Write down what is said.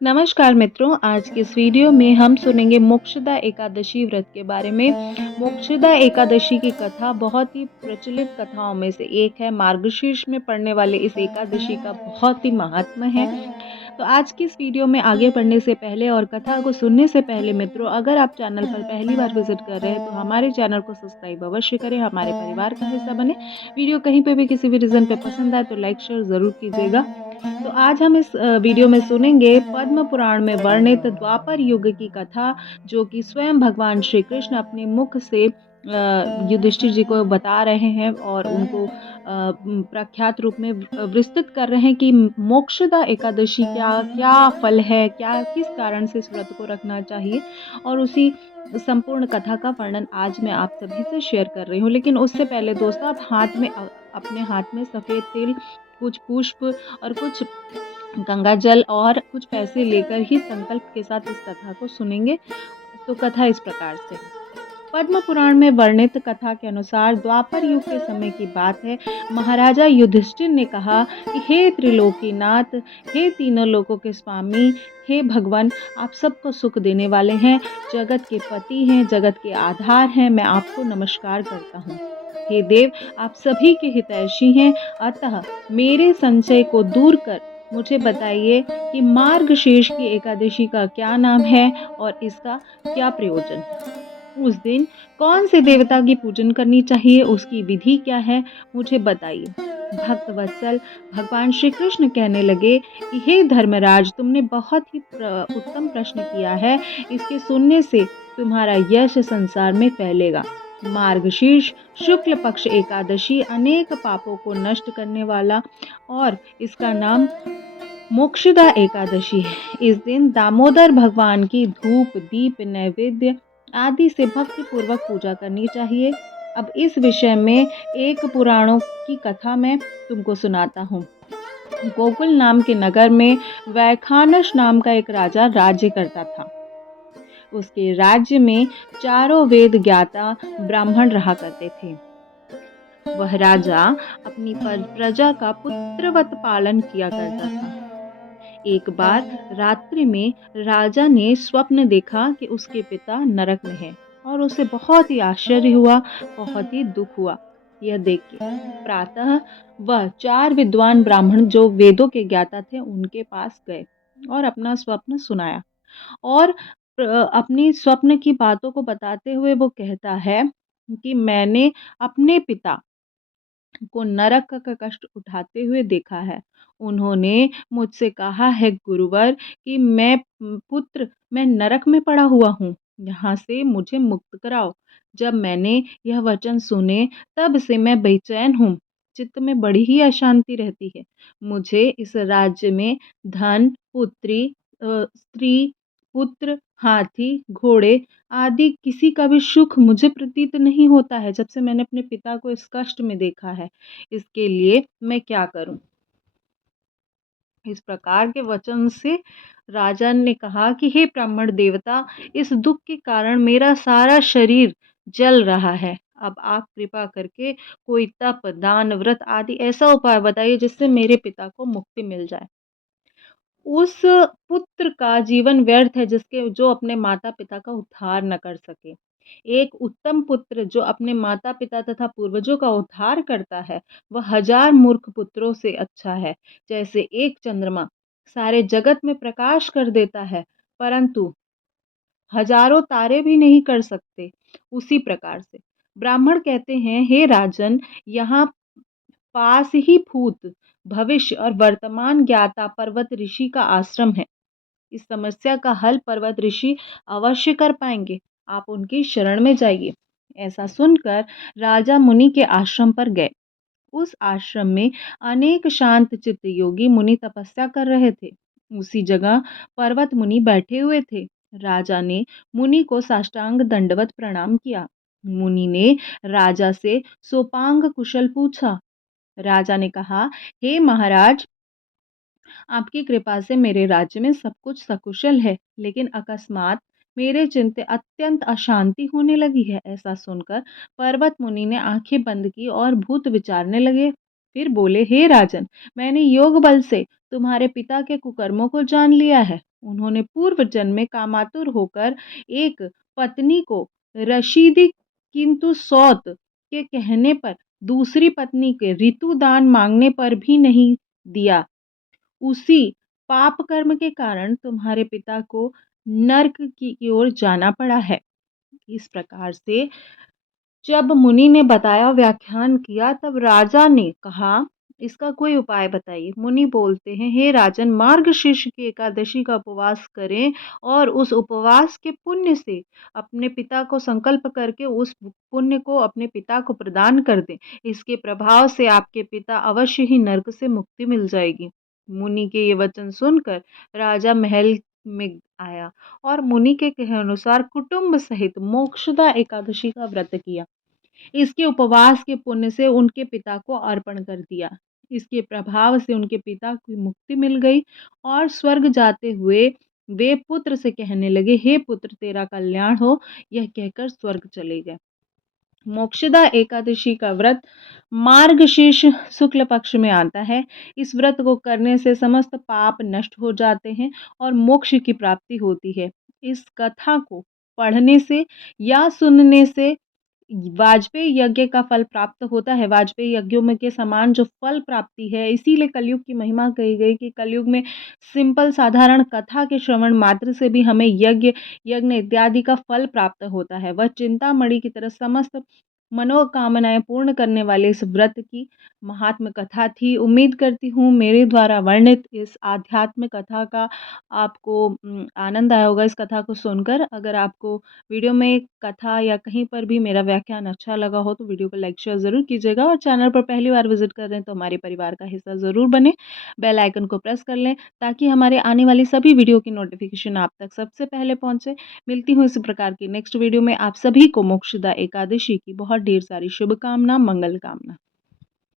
नमस्कार मित्रों, आज की इस वीडियो में हम सुनेंगे मोक्षदा एकादशी व्रत के बारे में। मोक्षदा एकादशी की कथा बहुत ही प्रचलित कथाओं में से एक है। मार्गशीर्ष में पड़ने वाले इस एकादशी का बहुत ही महात्म्य है। तो आज की इस वीडियो में आगे बढ़ने से पहले और कथा को सुनने से पहले मित्रों, अगर आप चैनल पर पहली बार विजिट कर रहे हैं तो हमारे चैनल को सब्सक्राइब अवश्य करें, हमारे परिवार का हिस्सा बने। वीडियो कहीं पे भी किसी भी रीज़न पे पसंद आए तो लाइक शेयर ज़रूर कीजिएगा। तो आज हम इस वीडियो में सुनेंगे पद्म पुराण में वर्णित द्वापर युग की कथा, जो कि स्वयं भगवान श्री कृष्ण अपने मुख से युधिष्ठिर जी को बता रहे हैं और उनको प्रख्यात रूप में विस्तृत कर रहे हैं कि मोक्षदा एकादशी क्या क्या फल है, क्या किस कारण से इस व्रत को रखना चाहिए, और उसी संपूर्ण कथा का वर्णन आज मैं आप सभी से शेयर कर रही हूँ। लेकिन उससे पहले दोस्तों, आप अपने हाथ में सफ़ेद तिल, कुछ पुष्प और कुछ गंगा जल और कुछ पैसे लेकर ही संकल्प के साथ इस कथा को सुनेंगे। तो कथा इस प्रकार से है। पद्म पुराण में वर्णित कथा के अनुसार द्वापर युग के समय की बात है। महाराजा युधिष्ठिर ने कहा कि हे त्रिलोकीनाथ, हे तीनों लोकों के स्वामी, हे भगवान, आप सबको सुख देने वाले हैं, जगत के पति हैं, जगत के आधार हैं, मैं आपको नमस्कार करता हूँ। हे देव, आप सभी के हितैषी हैं, अतः मेरे संशय को दूर कर मुझे बताइए कि मार्गशीर्ष की एकादशी का क्या नाम है और इसका क्या प्रयोजन है। उस दिन कौन से देवता की पूजन करनी चाहिए, उसकी विधि क्या है, मुझे बताइए। भक्त वत्सल भगवान श्री कृष्ण कहने लगे कि हे धर्मराज, तुमने बहुत ही उत्तम प्रश्न किया है। इसके सुनने से तुम्हारा यश संसार में फैलेगा। मार्गशीर्ष शुक्ल पक्ष एकादशी अनेक पापों को नष्ट करने वाला और इसका नाम मोक्षदा एकादशी है। इस दिन दामोदर भगवान की धूप, दीप, नैवेद्य आदि से भक्ति पूर्वक पूजा करनी चाहिए। अब इस विषय में एक पुराणों की कथा मैं तुमको सुनाता हूँ। गोकुल नाम के नगर में वैखानस नाम का एक राजा राज्य करता था। उसके राज्य में चारों वेद ज्ञाता ब्राह्मण रहा करते थे। वह राजा अपनी प्रजा का पुत्रवत पालन किया करता था। एक बार रात्रि में राजा ने स्वप्न देखा कि उसके पिता नरक में है और उसे बहुत ही आश्चर्य हुआ, बहुत ही दुख हुआ यह देख के। प्रातः वह चार विद्वान ब्राह्मण जो वेदों के ज्ञाता थे उनके पास गए और अपना स्वप्न सुनाया। और अपनी स्वप्न की बातों को बताते हुए वो कहता है कि मैंने अपने पिता को नरक का कष्ट उठाते हुए देखा है। उन्होंने मुझसे कहा है गुरुवर कि मैं नरक में पड़ा हुआ हूँ, यहाँ से मुझे मुक्त कराओ। जब मैंने यह वचन सुने तब से मैं बेचैन हूँ, चित्त में बड़ी ही अशांति रहती है। मुझे इस राज्य में धन, स्त्री, पुत्र, हाथी, घोड़े आदि किसी का भी सुख मुझे प्रतीत नहीं होता है, जब से मैंने अपने पिता को इस कष्ट में देखा है। इसके लिए मैं क्या करूं? इस प्रकार के वचन से राजा ने कहा कि हे ब्राह्मण देवता, इस दुख के कारण मेरा सारा शरीर जल रहा है। अब आप कृपा करके कोई तप, दान, व्रत आदि ऐसा उपाय बताइए जिससे मेरे पिता को मुक्ति मिल जाए। उस पुत्र का जीवन व्यर्थ है जिसके जो अपने माता-पिता का उद्धार न कर सके। एक उत्तम पुत्र जो अपने माता-पिता तथा पूर्वजों का उद्धार करता है, वह हजार मूर्ख पुत्रों से अच्छा है। जैसे एक चंद्रमा सारे जगत में प्रकाश कर देता है, परंतु हजारों तारे भी नहीं कर सकते, उसी प्रकार से ब्राह्मण कहते हैं, हे राजन, यहाँ पास ही भूत, भविष्य और वर्तमान ज्ञाता पर्वत ऋषि का आश्रम है। इस समस्या का हल पर्वत ऋषि अवश्य कर पाएंगे। आप उनकी शरण में जाइए। ऐसा सुनकर राजा मुनि के आश्रम पर गए। उस आश्रम में अनेक शांत चित्त योगी मुनि तपस्या कर रहे थे। उसी जगह पर्वत मुनि बैठे हुए थे। राजा ने मुनि को साष्टांग दंडवत प्रणाम किया। मुनि ने राजा से सोपांग कुशल पूछा। राजा ने कहा, हे महाराज, आपकी कृपा से मेरे राज्य में सब कुछ सकुशल है, लेकिन अकस्मात मेरे चिंते अत्यंत अशांति होने लगी है। ऐसा सुनकर पर्वत मुनि ने आंखें बंद की और भूत विचारने लगे। फिर बोले, हे राजन, मैंने योग बल से तुम्हारे पिता के कुकर्मों को जान लिया है। उन्होंने पूर्व जन्म में कामातुर होकर एक पत्नी को रशीदी किंतु सौत के कहने पर दूसरी पत्नी के ऋतुदान मांगने पर भी नहीं दिया। उसी पाप कर्म के कारण तुम्हारे पिता को नरक की ओर जाना पड़ा है। इस प्रकार से जब मुनि ने बताया, व्याख्यान किया, तब राजा ने कहा, इसका कोई उपाय बताइए। मुनि बोलते हैं, हे राजन, मार्गशीर्ष की एकादशी का उपवास करें और उस उपवास के पुण्य से अपने पिता को संकल्प करके उस पुण्य को अपने पिता को प्रदान कर दें। इसके प्रभाव से आपके पिता अवश्य ही नरक से मुक्ति मिल जाएगी। मुनि के ये वचन सुनकर राजा महल में आया और मुनि के कहे अनुसार कुटुंब सहित मोक्षदा एकादशी का व्रत किया। इसके उपवास के पुण्य से उनके पिता को अर्पण कर दिया। इसके प्रभाव से उनके पिता की मुक्ति मिल गई और स्वर्ग जाते हुए वे पुत्र से कहने लगे, हे पुत्र, तेरा कल्याण हो। यह कहकर स्वर्ग चले गए। मोक्षदा एकादशी का व्रत मार्गशीर्ष शुक्ल पक्ष में आता है। इस व्रत को करने से समस्त पाप नष्ट हो जाते हैं और मोक्ष की प्राप्ति होती है। इस कथा को पढ़ने से या सुनने से वाजपेयी यज्ञ का फल प्राप्त होता है। वाजपेयी यज्ञों में के समान जो फल प्राप्ति है, इसीलिए कलयुग की महिमा कही गई कि कलयुग में सिंपल साधारण कथा के श्रवण मात्र से भी हमें यज्ञ इत्यादि का फल प्राप्त होता है। वह चिंतामणि की तरह समस्त मनोकामनाएं पूर्ण करने वाले इस व्रत की महात्म कथा थी। उम्मीद करती हूँ मेरे द्वारा वर्णित इस आध्यात्म कथा का आपको आनंद आया होगा इस कथा को सुनकर। अगर आपको वीडियो में कथा या कहीं पर भी मेरा व्याख्यान अच्छा लगा हो तो वीडियो को लाइक शेयर ज़रूर कीजिएगा और चैनल पर पहली बार विजिट कर रहे हैं तो हमारे परिवार का हिस्सा ज़रूर बने। बेल आइकन को प्रेस कर लें ताकि हमारे आने वाली सभी वीडियो की नोटिफिकेशन आप तक सबसे पहले पहुंचे। मिलती हूँ इसी प्रकार की नेक्स्ट वीडियो में। आप सभी को मोक्षदा एकादशी की बहुत ढेर सारी शुभकामना, मंगल कामना।